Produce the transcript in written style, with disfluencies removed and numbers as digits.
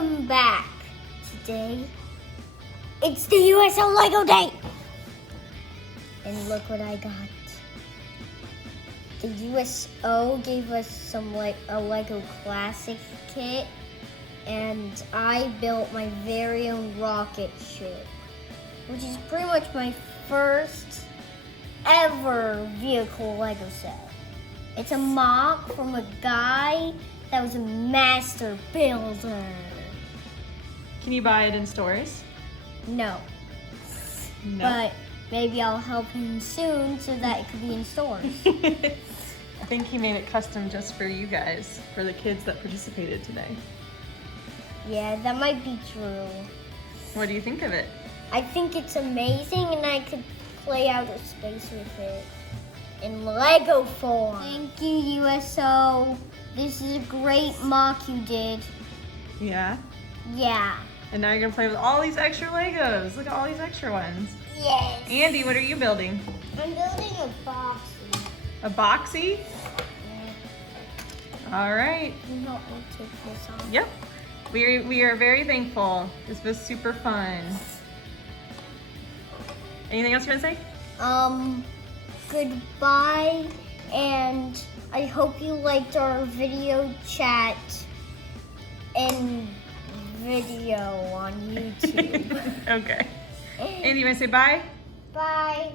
Welcome back. Today, it's the USO Lego Day. And look what I got. The USO gave us a Lego Classic kit, and I built my very own rocket ship, which is pretty much my first ever vehicle Lego set. It's a mock from a guy that was a master builder. Can you buy it in stores? No. But maybe I'll help him soon so that it could be in stores. I think he made it custom just for you guys, for the kids that participated today. Yeah, that might be true. What do you think of it? I think it's amazing, and I could play outer space with it in Lego form. Thank you, USO. This is a great mock you did. Yeah? Yeah. And now you're gonna play with all these extra Legos. Look at all these extra ones. Yes. Andy, what are you building? I'm building a boxy. A boxy? Yeah. All right. You help me take this off. Yep. We are very thankful. This was super fun. Anything else you want to say? Goodbye, and I hope you liked our video chat and video on YouTube. Okay. Andy, you want to say bye? Bye.